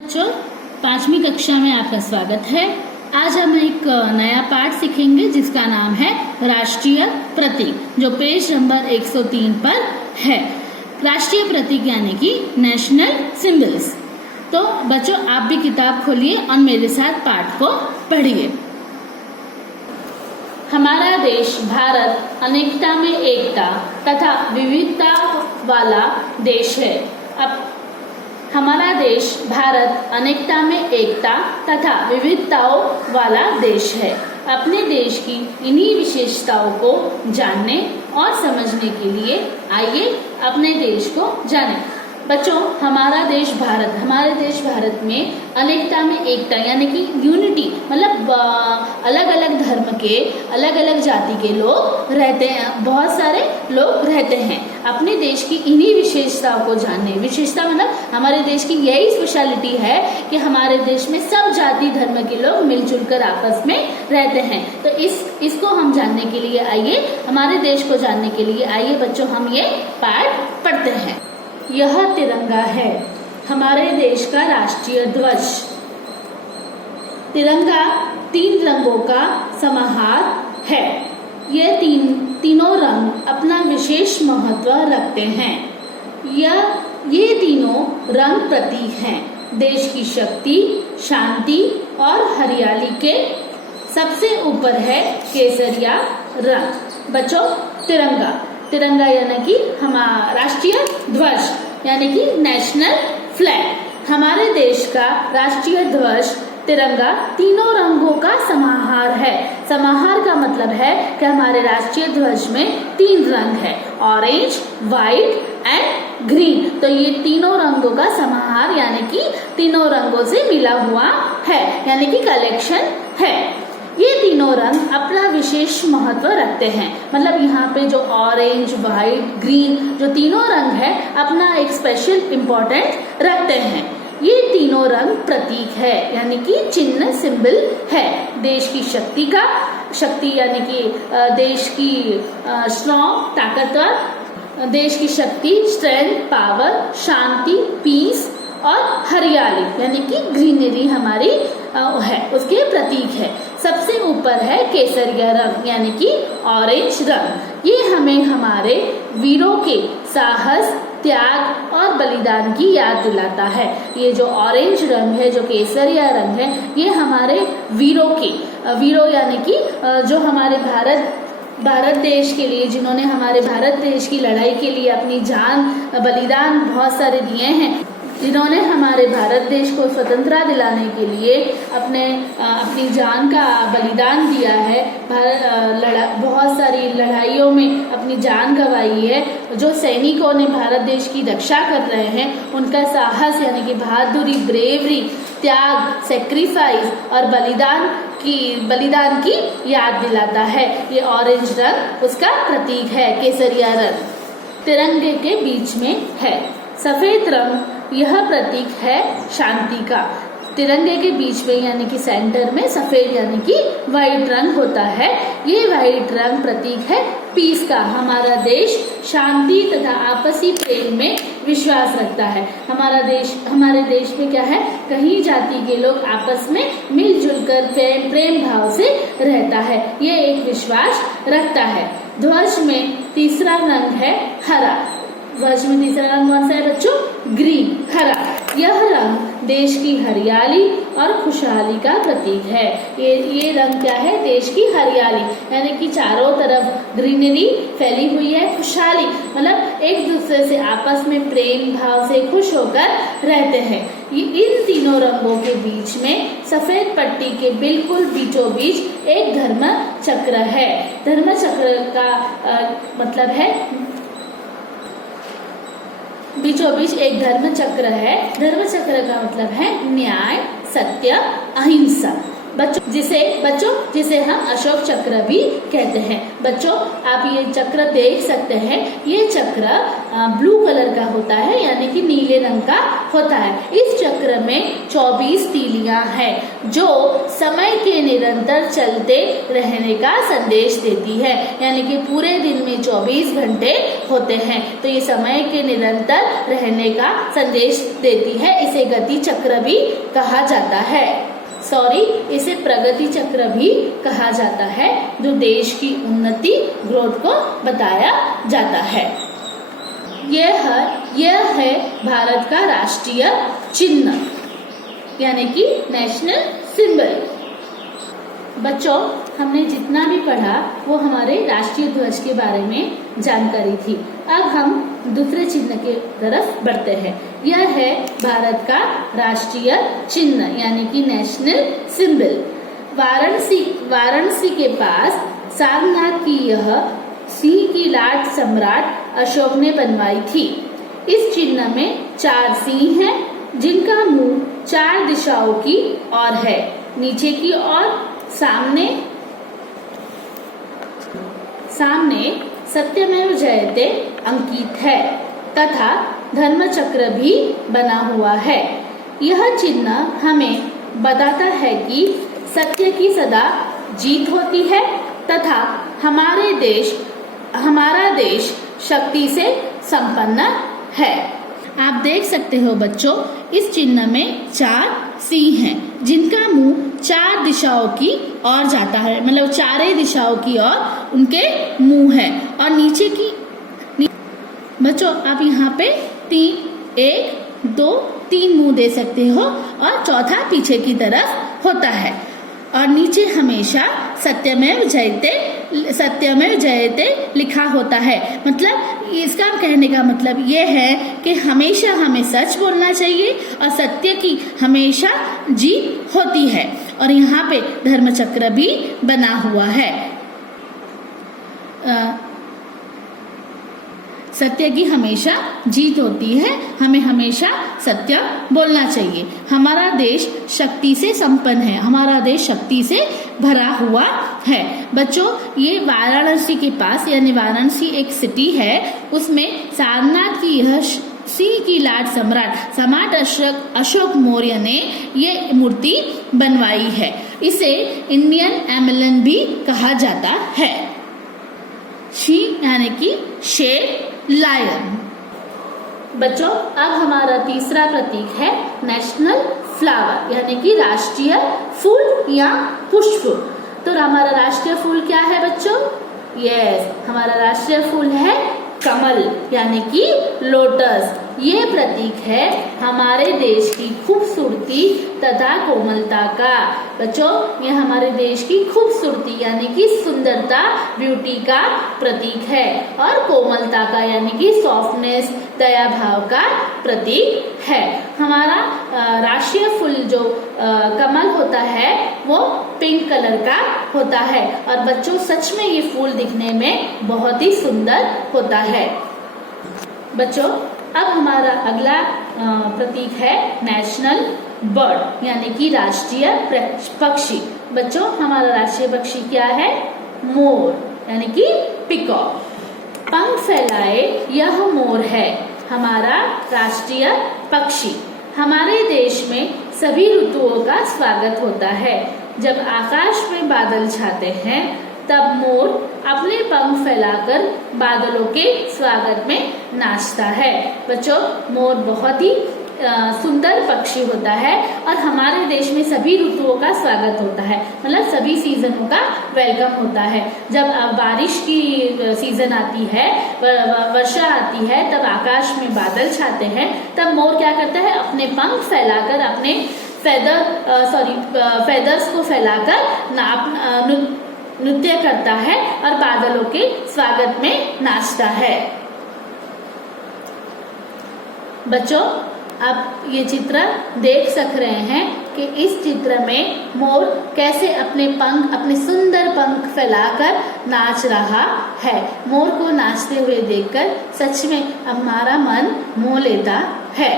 बच्चों, 5वीं कक्षा में आपका स्वागत है। आज हम एक नया पाठ सीखेंगे जिसका नाम है राष्ट्रीय प्रतीक, जो पेज नंबर 103 पर है। राष्ट्रीय प्रतीक यानी कि नेशनल सिंबल्स। तो बच्चों, आप भी किताब खोलिए और मेरे साथ पाठ को पढ़िए। हमारा देश भारत अनेकता में एकता तथा विविधता वाला देश है। अब हमारा देश भारत अनेकता में एकता तथा विविधताओं वाला देश है। अपने देश की इन्हीं विशेषताओं को जानने और समझने के लिए आइए अपने देश को जानें। बच्चों, हमारा देश भारत में अनेकता में एकता यानी कि यूनिटी, मतलब अलग अलग धर्म के, अलग अलग जाति के लोग रहते हैं, बहुत सारे लोग रहते हैं। अपने देश की इन्हीं विशेषताओं को जानने, विशेषता मतलब हमारे देश की यही स्पेशलिटी है कि हमारे देश में सब जाति धर्म के लोग मिलजुल कर आपस में रहते हैं। तो इसको हम जानने के लिए आइए, हमारे देश को जानने के लिए आइए बच्चों, हम ये पाठ पढ़ते हैं। यह तिरंगा है, हमारे देश का राष्ट्रीय ध्वज। तिरंगा 3 रंगों का समाहार है। ये तीनों रंग अपना विशेष महत्व रखते हैं। ये तीनों रंग प्रतीक हैं देश की शक्ति, शांति और हरियाली के। सबसे ऊपर है केसरिया रंग। बच्चों, तिरंगा यानी कि हमारा राष्ट्रीय ध्वज यानी कि नेशनल फ्लैग। हमारे देश का राष्ट्रीय ध्वज तिरंगा तीनों रंगों का समाहार है। समाहार का मतलब है कि हमारे राष्ट्रीय ध्वज में 3 रंग है, ऑरेंज, व्हाइट एंड ग्रीन। तो ये तीनों रंगों का समाहार यानी कि तीनों रंगों से मिला हुआ है, यानी कि कलेक्शन है। ये तीनों रंग अपना विशेष महत्व रखते हैं, मतलब यहाँ पे जो ऑरेंज, व्हाइट, ग्रीन जो तीनों रंग है अपना एक स्पेशल इम्पोर्टेंट रखते हैं। ये तीनों रंग प्रतीक है यानी कि चिन्ह, सिंबल है देश की शक्ति यानी कि देश की स्ट्रॉन्ग, ताकतवर, देश की शक्ति, स्ट्रेंथ, पावर, शांति, पीस और हरियाली यानी कि ग्रीनरी हमारी है, उसके प्रतीक है। सबसे ऊपर है केसरिया रंग यानी कि ऑरेंज रंग। ये हमें हमारे वीरों के साहस, त्याग और बलिदान की याद दिलाता है। ये जो ऑरेंज रंग है, जो केसरिया रंग है, ये हमारे वीरों यानी कि जो हमारे भारत देश के लिए, जिन्होंने हमारे भारत देश की लड़ाई के लिए अपनी जान, बलिदान बहुत सारे दिए हैं, जिन्होंने हमारे भारत देश को स्वतंत्रता दिलाने के लिए अपनी जान का बलिदान दिया है, बहुत सारी लड़ाइयों में अपनी जान गंवाई है। जो सैनिकों ने भारत देश की रक्षा कर रहे हैं, उनका साहस यानी कि बहादुरी, ब्रेवरी, त्याग, सेक्रीफाइस और बलिदान की याद दिलाता है। ये ऑरेंज रंग उसका प्रतीक है, केसरिया रंग तिरंगे के बीच में है। सफेद रंग यह प्रतीक है शांति का। तिरंगे के बीच में यानी कि सेंटर में सफेद यानी कि व्हाइट रंग होता है। ये व्हाइट रंग प्रतीक है पीस का। हमारा देश शांति तथा आपसी प्रेम में विश्वास रखता है। हमारे देश में क्या है, कई जाति के लोग आपस में मिलजुल कर प्रेम भाव से रहता है, ये एक विश्वास रखता है। ध्वज में तीसरा रंग है हरा। ध्वज में तीसरा रंग कौन सा है बच्चों? ग्रीन, हरा। यह रंग देश की हरियाली और खुशहाली का प्रतीक है। ये रंग क्या है? देश की हरियाली यानी कि चारों तरफ ग्रीनरी फैली हुई है। खुशहाली मतलब एक दूसरे से आपस में प्रेम भाव से खुश होकर रहते हैं। ये इन तीनों रंगों के बीच में सफेद पट्टी के बिल्कुल बीचों बीच एक धर्म चक्र है। धर्म चक्र का मतलब है, बीचों बीच एक धर्म चक्र है। धर्म चक्र का मतलब है न्याय, सत्य, अहिंसा। जिसे हम अशोक चक्र भी कहते हैं। बच्चों, आप ये चक्र देख सकते हैं। ये चक्र ब्लू कलर का होता है यानी कि नीले रंग का होता है। इस चक्र में 24 तीलियां घटना है जो समय के निरंतर चलते रहने का संदेश देती है। यानी कि पूरे दिन में 24 घंटे होते हैं, तो ये समय के निरंतर रहने का संदेश देती है। इसे गति चक्र भी कहा जाता है, इसे प्रगति चक्र भी कहा जाता है, जो देश की उन्नति ग्रोथ को बताया जाता है। यह है भारत का राष्ट्रीय चिन्ह यानी कि नेशनल सिंबल। बच्चों, हमने जितना भी पढ़ा वो हमारे राष्ट्रीय ध्वज के बारे में जानकारी थी। अब हम दूसरे चिन्ह के तरफ बढ़ते हैं। यह है भारत का राष्ट्रीय चिन्ह यानी कि नेशनल सिंबल। वाराणसी के पास सारनाथ की यह सिंह की लाट सम्राट अशोक ने बनवाई थी। इस चिन्ह में 4 सिंह हैं, जिनका मुंह 4 दिशाओं की ओर है, नीचे की ओर। सामने सत्यमेव जयते अंकित है तथा धर्म चक्र भी बना हुआ है। यह चिन्ह हमें बताता है कि सत्य की सदा जीत होती है तथा हमारा देश शक्ति से संपन्न है। आप देख सकते हो बच्चों, इस चिन्ह में 4 सिंह हैं, जिनका मुंह 4 दिशाओं की ओर जाता है, मतलब 4 दिशाओं की ओर उनके मुंह है। और नीचे की बच्चों, आप यहाँ पे 1, 2, 3 मुंह दे सकते हो और चौथा पीछे की तरफ होता है। और नीचे हमेशा सत्यमेव जयते लिखा होता है। मतलब इसका कहने का मतलब ये है कि हमेशा हमें सच बोलना चाहिए और सत्य की हमेशा जीत होती है। और यहाँ पे धर्म चक्र भी बना हुआ है। सत्य की हमेशा जीत होती है, हमें हमेशा सत्य बोलना चाहिए। हमारा देश शक्ति से संपन्न है, हमारा देश शक्ति से भरा हुआ है। बच्चों, ये वाराणसी के पास यानी वाराणसी एक सिटी है, उसमें सारनाथ की यह सिंह की लाट सम्राट अशोक मौर्य ने ये मूर्ति बनवाई है। इसे इंडियन एम्बलम भी कहा जाता है। सिंह यानी कि शेर, लायन। बच्चों, अब हमारा तीसरा प्रतीक है नेशनल फ्लावर यानी कि राष्ट्रीय फूल या पुष्प। तो हमारा राष्ट्रीय फूल क्या है बच्चों? हमारा राष्ट्रीय फूल है कमल यानी कि लोटस। ये प्रतीक है हमारे देश की खूबसूरती तथा कोमलता का। बच्चों, ये हमारे देश की खूबसूरती यानी कि सुंदरता, ब्यूटी का प्रतीक है, और कोमलता का यानी कि सॉफ्टनेस, दया भाव का प्रतीक है। हमारा राष्ट्रीय फूल जो कमल होता है वो पिंक कलर का होता है। और बच्चों, सच में ये फूल दिखने में बहुत ही सुंदर होता है। बच्चों, अब हमारा अगला प्रतीक है नेशनल बर्ड यानी कि राष्ट्रीय पक्षी। बच्चों, हमारा राष्ट्रीय पक्षी क्या है? मोर यानी कि पीकॉक। पंख फैलाए यह मोर है हमारा राष्ट्रीय पक्षी। हमारे देश में सभी ऋतुओं का स्वागत होता है। जब आकाश में बादल छाते हैं तब मोर अपने पंख फैलाकर बादलों के स्वागत में नाचता है। बच्चों, मोर बहुत ही सुंदर पक्षी होता है और हमारे देश में सभी ऋतुओं का स्वागत होता है, मतलब सभी सीजनों का वेलकम होता है। जब बारिश की सीजन आती है, वर्षा आती है, तब आकाश में बादल छाते हैं, तब मोर क्या करता है? अपने पंख फैलाकर, अपने फेदर्स को फैलाकर नृत्य करता है और बादलों के स्वागत में नाचता है। बच्चों, आप ये चित्र देख सक रहे हैं कि इस चित्र में मोर कैसे अपने सुंदर पंख फैलाकर नाच रहा है। मोर को नाचते हुए देखकर सच में हमारा मन मोह लेता है।